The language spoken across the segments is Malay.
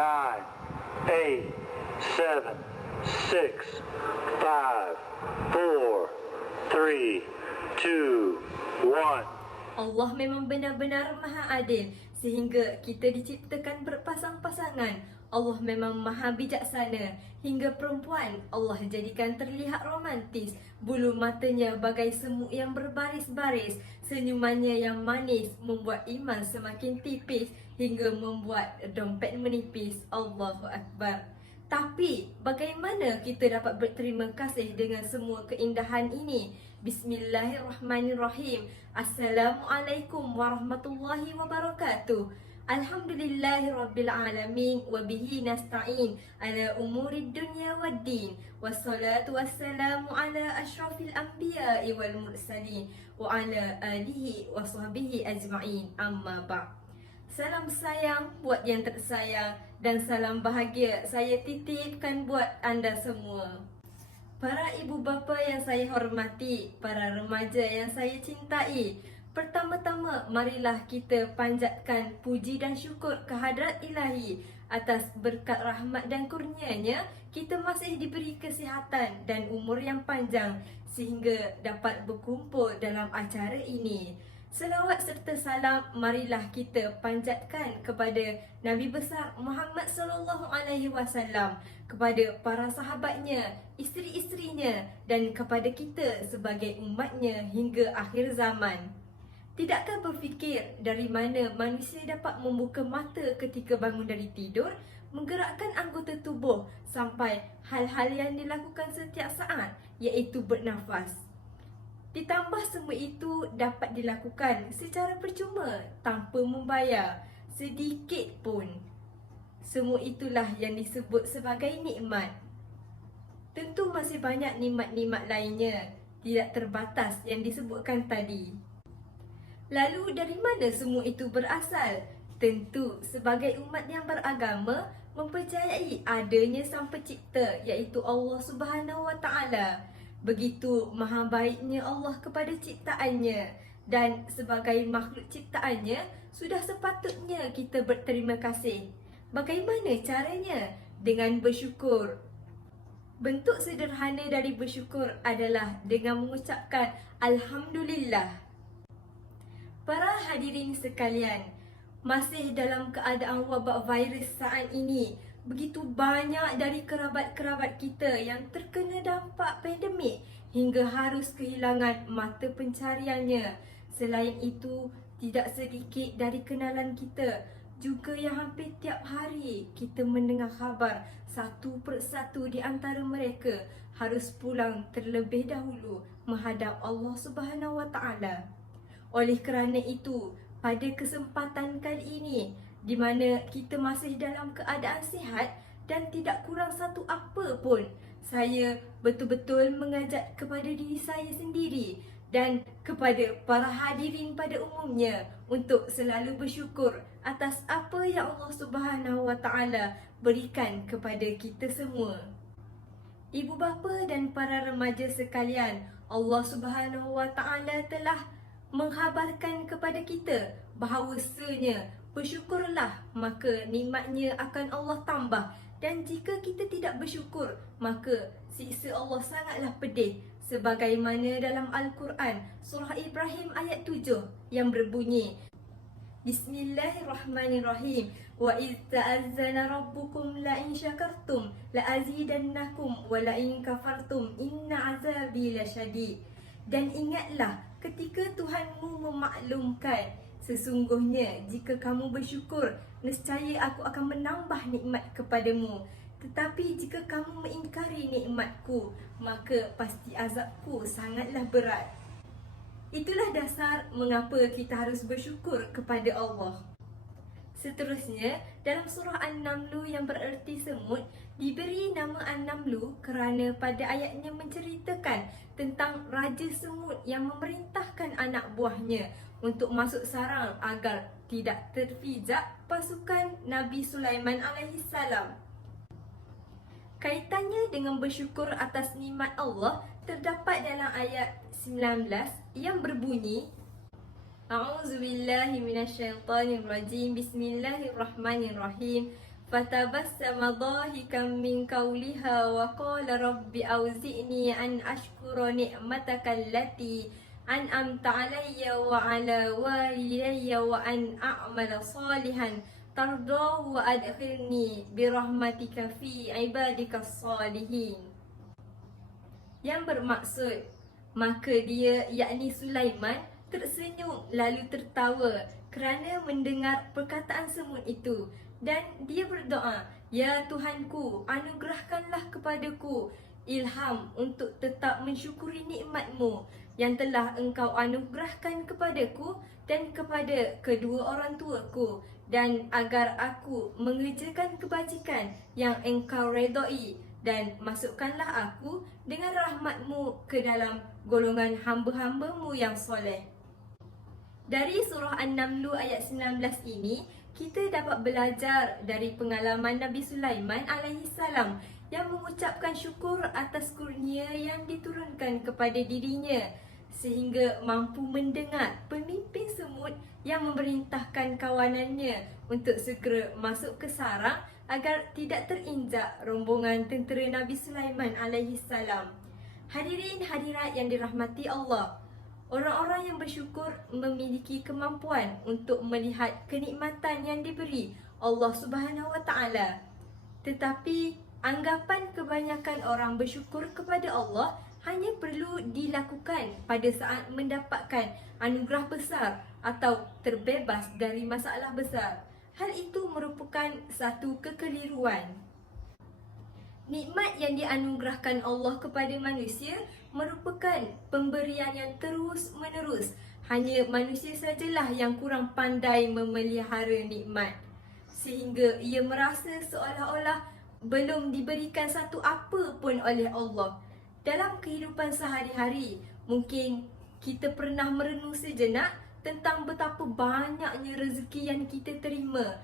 nine, eight, seven, six, five, four, three, two, one. Allah memang benar-benar maha adil sehingga kita diciptakan berpasang-pasangan. Allah memang maha bijaksana hingga perempuan Allah jadikan terlihat romantis. Bulu matanya bagai semut yang berbaris-baris, senyumannya yang manis membuat iman semakin tipis hingga membuat dompet menipis. Allahu Akbar. Tapi bagaimana kita dapat berterima kasih dengan semua keindahan ini? Bismillahirrahmanirrahim. Assalamualaikum warahmatullahi wabarakatuh. Alhamdulillahirrabbilalamin. Wabihi nasta'in ala umurid dunya waddin. Wassalatu wassalamu ala ashrafil anbiya'i wal mursalin. Wa ala alihi wa sahbihi ajma'in. Amma ba'. Salam sayang buat yang tersayang dan salam bahagia saya titipkan buat anda semua. Para ibu bapa yang saya hormati, para remaja yang saya cintai, pertama-tama marilah kita panjatkan puji dan syukur kehadrat Ilahi atas berkat rahmat dan kurnianya kita masih diberi kesihatan dan umur yang panjang sehingga dapat berkumpul dalam acara ini. Selawat serta salam marilah kita panjatkan kepada Nabi besar Muhammad sallallahu alaihi wasallam, kepada para sahabatnya, isteri-isterinya dan kepada kita sebagai umatnya hingga akhir zaman. Tidakkah berfikir dari mana manusia dapat membuka mata ketika bangun dari tidur, menggerakkan anggota tubuh sampai hal-hal yang dilakukan setiap saat, iaitu bernafas. Ditambah semua itu dapat dilakukan secara percuma tanpa membayar sedikit pun. Semua itulah yang disebut sebagai nikmat. Tentu masih banyak nikmat-nikmat lainnya, tidak terbatas yang disebutkan tadi. Lalu dari mana semua itu berasal? Tentu sebagai umat yang beragama mempercayai adanya Sang Pencipta iaitu Allah Subhanahu Wa Taala. Begitu maha baiknya Allah kepada ciptaannya dan sebagai makhluk ciptaannya sudah sepatutnya kita berterima kasih. Bagaimana caranya? Dengan bersyukur. Bentuk sederhana dari bersyukur adalah dengan mengucapkan Alhamdulillah. Para hadirin sekalian, masih dalam keadaan wabak virus saat ini, begitu banyak dari kerabat-kerabat kita yang terkena dampak pandemik hingga harus kehilangan mata pencariannya. Selain itu, tidak sedikit dari kenalan kita juga yang hampir tiap hari kita mendengar khabar satu persatu di antara mereka harus pulang terlebih dahulu menghadap Allah Subhanahu Wa Taala. Oleh kerana itu, pada kesempatan kali ini, di mana kita masih dalam keadaan sihat dan tidak kurang satu apa pun, saya betul-betul mengajak kepada diri saya sendiri dan kepada para hadirin pada umumnya untuk selalu bersyukur atas apa yang Allah Subhanahu Wa Taala berikan kepada kita semua. Ibu bapa dan para remaja sekalian, Allah Subhanahu Wa Taala telah menghabarkan kepada kita bahawasanya bersyukurlah maka nikmatnya akan Allah tambah, dan jika kita tidak bersyukur maka siksa Allah sangatlah pedih, sebagaimana dalam Al-Quran surah Ibrahim ayat 7 yang berbunyi Bismillahirrahmanirrahim. Wa iz ta'azzana rabbukum la in syakartum la azidannakum wa la in kafartum inna azabi lasyadid. Dan ingatlah ketika Tuhanmu memaklumkan, sesungguhnya jika kamu bersyukur, nescaya aku akan menambah nikmat kepadamu. Tetapi jika kamu mengingkari nikmatku, maka pasti azabku sangatlah berat. Itulah dasar mengapa kita harus bersyukur kepada Allah. Seterusnya, dalam surah An-Naml yang bererti semut, diberi nama An-Naml kerana pada ayatnya menceritakan tentang Raja Semut yang memerintahkan anak buahnya untuk masuk sarang agar tidak terfijak pasukan Nabi Sulaiman alaihissalam. Kaitannya dengan bersyukur atas nikmat Allah terdapat dalam ayat 19 yang berbunyi A'udzubillahi minasyaitonirrajim. Bismillahirrahmanirrahim. فتبسم ضاحكا من قولها وقال رب أوزعني أن أشكر نعمتك التي أنعمت علي وعلى والدي وأن أعمل صالحا ترضاه وأدخلني برحمتك في عبادك الصالحين. Yang bermaksud, maka dia, yakni Sulaiman, tersenyum lalu tertawa kerana mendengar perkataan semut itu. Dan dia berdoa, Ya Tuhanku, anugerahkanlah kepadaku ilham untuk tetap mensyukuri nikmat-Mu yang telah Engkau anugerahkan kepadaku dan kepada kedua orang tuaku, dan agar aku mengerjakan kebajikan yang Engkau redai, dan masukkanlah aku dengan rahmat-Mu ke dalam golongan hamba-hamba-Mu yang soleh. Dari surah An-Naml ayat 19 ini, kita dapat belajar dari pengalaman Nabi Sulaiman alaihissalam yang mengucapkan syukur atas kurnia yang diturunkan kepada dirinya sehingga mampu mendengar pemimpin semut yang memerintahkan kawanannya untuk segera masuk ke sarang agar tidak terinjak rombongan tentera Nabi Sulaiman alaihissalam. Hadirin hadirat yang dirahmati Allah, orang-orang yang bersyukur memiliki kemampuan untuk melihat kenikmatan yang diberi Allah Subhanahu Wa Taala. Tetapi anggapan kebanyakan orang bersyukur kepada Allah hanya perlu dilakukan pada saat mendapatkan anugerah besar atau terbebas dari masalah besar. Hal itu merupakan satu kekeliruan. Nikmat yang dianugerahkan Allah kepada manusia merupakan pemberian yang terus menerus. Hanya manusia sajalah yang kurang pandai memelihara nikmat, sehingga ia merasa seolah-olah belum diberikan satu apa pun oleh Allah. Dalam kehidupan sehari-hari, mungkin kita pernah merenung sejenak tentang betapa banyaknya rezeki yang kita terima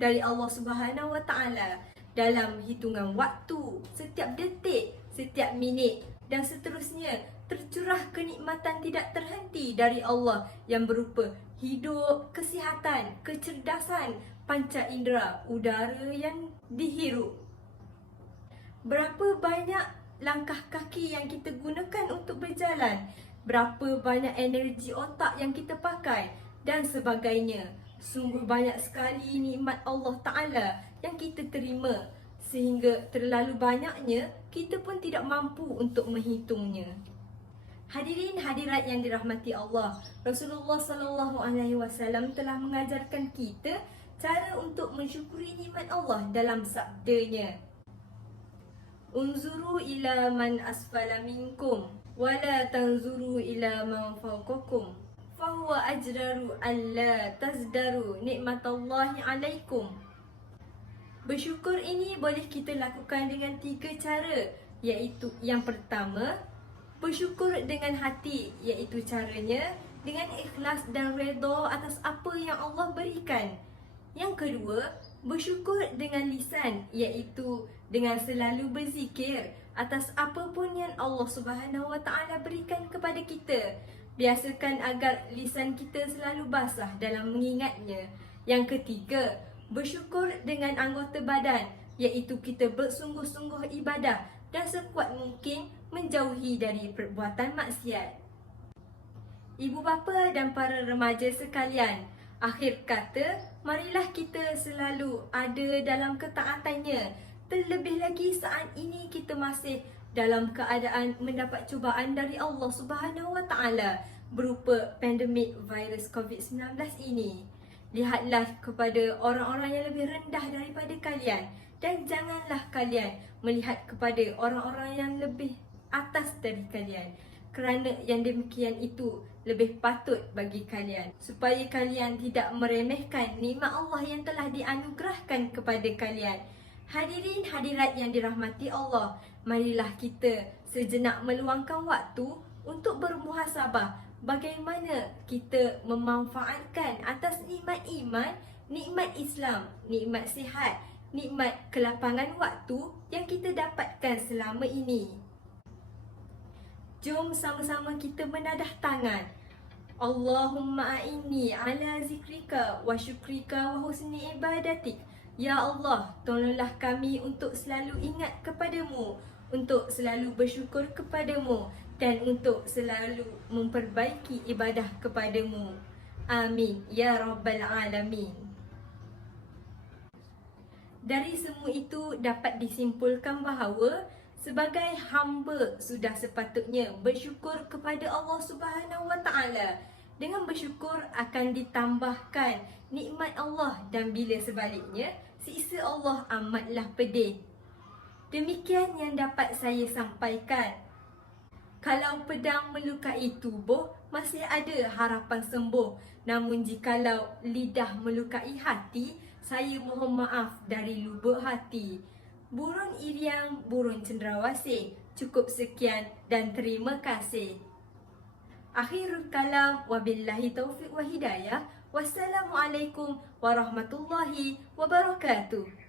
dari Allah Subhanahu Wa Taala dalam hitungan waktu, setiap detik, setiap minit dan seterusnya. Tercurah kenikmatan tidak terhenti dari Allah yang berupa hidup, kesihatan, kecerdasan, panca indera, udara yang dihirup. Berapa banyak langkah kaki yang kita gunakan untuk berjalan, berapa banyak energi otak yang kita pakai dan sebagainya. Sungguh banyak sekali nikmat Allah Ta'ala yang kita terima, sehingga terlalu banyaknya kita pun tidak mampu untuk menghitungnya. Hadirin hadirat yang dirahmati Allah, Rasulullah SAW telah mengajarkan kita cara untuk mensyukuri nikmat Allah dalam sabdanya, Unzuru ila man asfala minkum wala tanzuru ila man fawqakum fahuwa ajdaru alla tazdaru nikmatallahi alaikum. Bersyukur ini boleh kita lakukan dengan 3 cara, iaitu yang pertama, bersyukur dengan hati, iaitu caranya dengan ikhlas dan redha atas apa yang Allah berikan. Yang kedua, bersyukur dengan lisan, iaitu dengan selalu berzikir atas apapun yang Allah Subhanahu Wa Taala berikan kepada kita. Biasakan agar lisan kita selalu basah dalam mengingatnya. Yang ketiga, bersyukur dengan anggota badan, iaitu kita bersungguh-sungguh ibadah dan sekuat mungkin menjauhi dari perbuatan maksiat. Ibu bapa dan para remaja sekalian, akhir kata, marilah kita selalu ada dalam ketaatannya. Terlebih lagi saat ini kita masih dalam keadaan mendapat cubaan dari Allah Subhanahu Wa Taala berupa pandemik virus COVID-19 ini. Lihatlah kepada orang-orang yang lebih rendah daripada kalian dan janganlah kalian melihat kepada orang-orang yang lebih atas dari kalian, kerana yang demikian itu lebih patut bagi kalian, supaya kalian tidak meremehkan nikmat Allah yang telah dianugerahkan kepada kalian. Hadirin hadirat yang dirahmati Allah, marilah kita sejenak meluangkan waktu untuk bermuhasabah bagaimana kita memanfaatkan atas nikmat iman, nikmat Islam, nikmat sihat, nikmat kelapangan waktu yang kita dapatkan selama ini. Jom sama-sama kita menadah tangan. Allahumma a'inni ala zikrika wa syukrika wa husni ibadatik. Ya Allah, tolonglah kami untuk selalu ingat kepadamu, untuk selalu bersyukur kepadamu dan untuk selalu memperbaiki ibadah kepadamu. Amin ya rabbal alamin. Dari semua itu dapat disimpulkan bahawa sebagai hamba sudah sepatutnya bersyukur kepada Allah Subhanahu Wa Taala. Dengan bersyukur akan ditambahkan nikmat Allah dan bila sebaliknya siksa Allah amatlah pedih. Demikian yang dapat saya sampaikan. Kalau pedang melukai tubuh, masih ada harapan sembuh. Namun jikalau lidah melukai hati, saya mohon maaf dari lubuk hati. Burun iriang, burun cenderawasih. Cukup sekian dan terima kasih. Akhirul kalam, wabillahi taufiq wa hidayah. Wassalamualaikum warahmatullahi wabarakatuh.